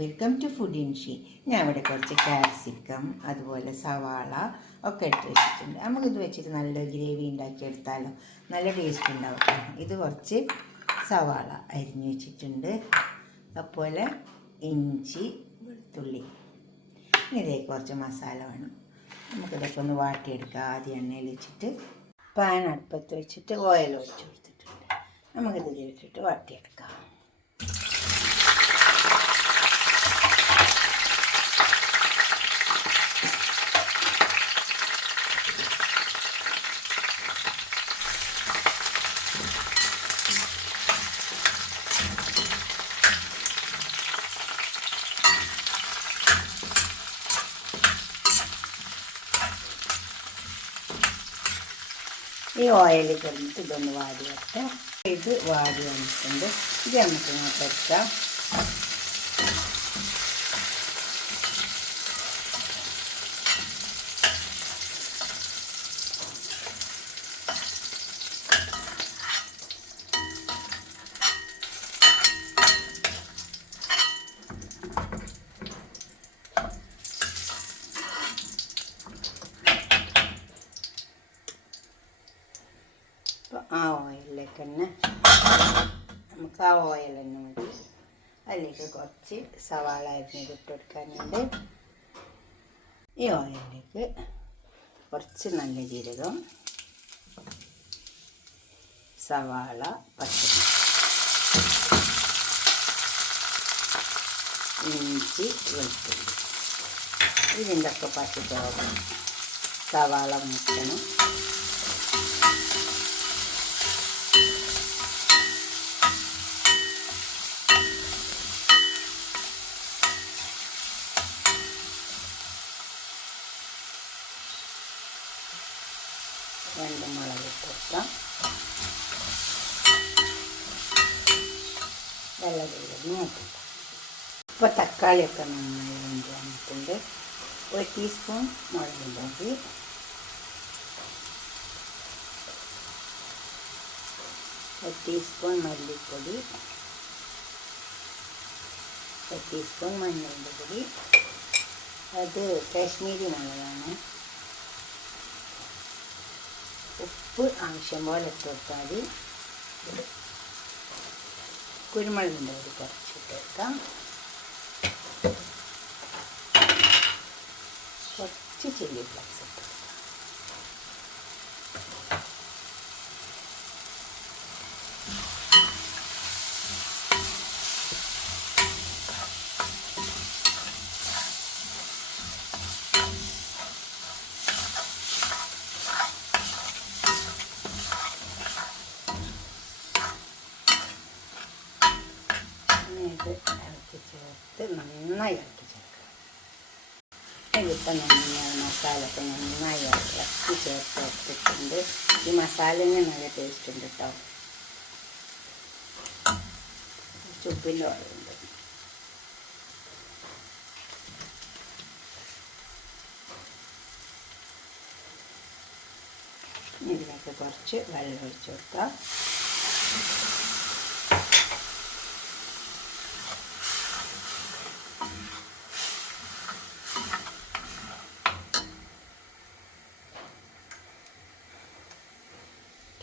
Welcome to food ഇൻഷി. ഞാൻ ഇവിടെ കുറച്ച് ക്യാപ്സിക്കം അതുപോലെ സവാള ഒക്കെ എടുത്ത് വെച്ചിട്ടുണ്ട്. നമുക്കിത് വെച്ചിട്ട് നല്ലൊരു ഗ്രേവി ഉണ്ടാക്കിയെടുത്താലോ, നല്ല ടേസ്റ്റ് ഉണ്ടാവും. ഇത് കുറച്ച് സവാള അരിഞ്ഞ് വെച്ചിട്ടുണ്ട്, അതുപോലെ ഇഞ്ചി വെളുത്തുള്ളി. ഇതിലേക്ക് കുറച്ച് മസാല വേണം. നമുക്കിതൊക്കെ ഒന്ന് വാട്ടിയെടുക്കാം. ആദ്യം എണ്ണയിൽ വെച്ചിട്ട് പാൻ അടുപ്പത്ത് വെച്ചിട്ട് ഓയിൽ ഒഴിച്ച് കൊടുത്തിട്ടുണ്ട്. നമുക്കിത് ഇട്ടിട്ട് വാട്ടിയെടുക്കാം. ഈ ഓയിൽ കിടന്നിട്ട് ഇതൊന്ന് വാടി വെക്കാം. ഇത് വാടി വന്നിട്ടുണ്ട്. ഇത് നമുക്ക് ഇങ്ങോട്ട് വെക്കാം. ആ ഓയിലിലേക്ക് തന്നെ നമുക്ക് ആ ഓയിൽ തന്നെ മതി. അതിലേക്ക് കുറച്ച് സവാള അരിഞ്ഞത് ഇട്ട് കൊടുക്കാനുണ്ട്. ഈ ഓയിലിലേക്ക് കുറച്ച് നല്ല ജീരകം, സവാള, പച്ചമുളക്, ഇഞ്ചി, വെളുത്തുള്ളി. ഇതിൻ്റെ ഒക്കെ പച്ചത്തോളം സവാള മുക്കണം. രണ്ട് മുളക് ഇട്ട് കൊടുക്കാം. വെള്ളത്തിലിരുന്ന് നോക്കാം. ഇപ്പോൾ തക്കാളിയൊക്കെ നന്നായി വെന്ത് വന്നിട്ടുണ്ട്. 1 ടീസ്പൂൺ മുളക് പൊടി, 1 ടീസ്പൂൺ മല്ലിപ്പൊടി, 1 ടീസ്പൂൺ മഞ്ഞളുടെ പൊടി. അത് കാശ്മീരി മുളകാണ്. ഉപ്പ് ആവശ്യം പോലെ ഇട്ട് കൊടുത്താൽ മതി. കുരുമുളകിൻ്റെ പൊടി കുറച്ചിട്ട് വെക്കാം. കുറച്ച് ചില്ലി ഫ്ലേക്സ് ഇട്ട് കൊടുക്കാം. ഇത് ഇറക്കി ചേർത്ത് നന്നായി ഇറക്കി ചേർക്കാം. ഇതിപ്പോൾ നന്നായി മസാലയൊക്കെ നന്നായി ഇറക്കി ചേർത്ത് എടുത്തിട്ടുണ്ട്. ഈ മസാലന് നല്ല ടേസ്റ്റ് ഉണ്ട് കേട്ടോ. ഉപ്പിൻ്റെ ഓയിലുണ്ട്. ഇതിലേക്ക് കുറച്ച് വെള്ളം ഒഴിച്ച് കൊടുക്കാം.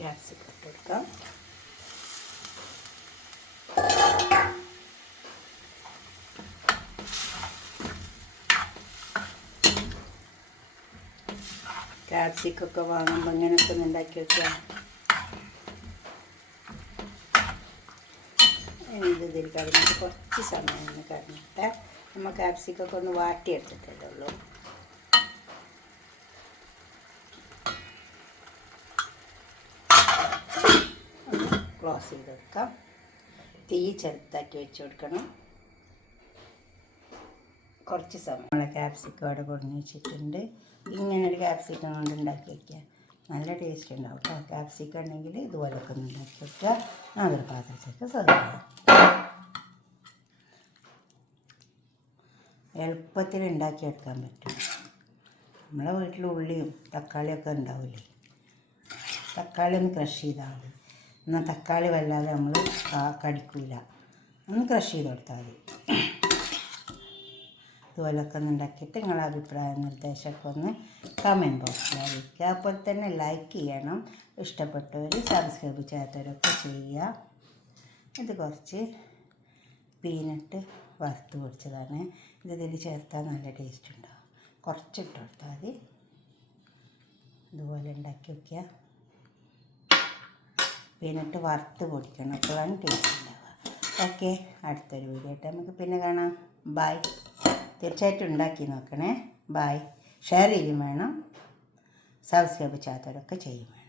ക്യാപ്സിക്കം ഇട്ട് കൊടുക്കാം. ക്യാപ്സിക്കൊക്കെ വാങ്ങുമ്പോൾ ഇങ്ങനെയൊക്കെ ഒന്ന് ഉണ്ടാക്കി വെക്കാം. ഇതിൽ കഴിഞ്ഞിട്ട് കുറച്ച് സമയം ഒന്ന് കഴിഞ്ഞിട്ട് നമ്മൾ ക്യാപ്സിക്കൊക്കെ ഒന്ന് വാട്ടിയെടുത്തിട്ടല്ലേ ഉള്ളൂ. ക്ലോസ് ചെയ്ത് വെക്കാം. തീ ചെറുതാക്കി വെച്ച് കൊടുക്കണം. കുറച്ച് സമയം നമ്മളെ ക്യാപ്സിക്കം അവിടെ കൊടുന്ന് വെച്ചിട്ടുണ്ട്. ഇങ്ങനൊരു ക്യാപ്സിക്കം കൊണ്ട് ഉണ്ടാക്കി വയ്ക്കുക. നല്ല ടേസ്റ്റ് ഉണ്ടാവും കേട്ടോ. ക്യാപ്സിക്കം ഉണ്ടെങ്കിൽ ഇതുപോലൊക്കെ ഒന്ന് ഉണ്ടാക്കി വയ്ക്കുക. അതൊരു പാത്രത്തേക്ക് സെർവ് ചെയ്യാം. എളുപ്പത്തിൽ ഉണ്ടാക്കിയെടുക്കാൻ പറ്റും. നമ്മളെ വീട്ടിൽ ഉള്ളിയും തക്കാളിയൊക്കെ ഉണ്ടാവില്ലേ, തക്കാളി ഒന്ന് ക്രഷ് ചെയ്താൽ മതി. എന്നാൽ തക്കാളി വല്ലാതെ നമ്മൾ കടിക്കില്ല. ഒന്ന് ക്രഷ് ചെയ്ത് കൊടുത്താൽ മതി. ഇതുപോലൊക്കെ ഒന്ന് ഉണ്ടാക്കിയിട്ട് നിങ്ങളുടെ അഭിപ്രായ നിർദ്ദേശമൊക്കെ ഒന്ന് കമൻറ്റ് ബോക്സിൽ അറിയിക്കുക. അപ്പോൾ തന്നെ ലൈക്ക് ചെയ്യണം, ഇഷ്ടപ്പെട്ടവർ സബ്സ്ക്രൈബ് ചെയ്യാത്തവരൊക്കെ ചെയ്യുക. ഇത് കുറച്ച് പീനട്ട് വറുത്ത് പൊടിച്ചതാണ്. ഇതിൽ ചേർത്താൽ നല്ല ടേസ്റ്റ് ഉണ്ടാവും. കുറച്ചിട്ട് കൊടുത്താൽ മതി. ഇതുപോലെ ഉണ്ടാക്കി വയ്ക്കുക. പീനട്ട് വറുത്ത് പൊടിക്കണം, അപ്പോഴാണ് ടേസ്റ്റ് ഉണ്ടാവുക. ഓക്കെ, അടുത്തൊരു വീഡിയോ ആയിട്ട് നമുക്ക് പിന്നെ കാണാം. ബൈ. തീർച്ചയായിട്ടും ഉണ്ടാക്കി നോക്കണേ. ബൈ. ഷെയർ ചെയ്യും വേണം, സബ്സ്ക്രൈബ് ചെയ്യാത്തവരൊക്കെ ചെയ്യും വേണം.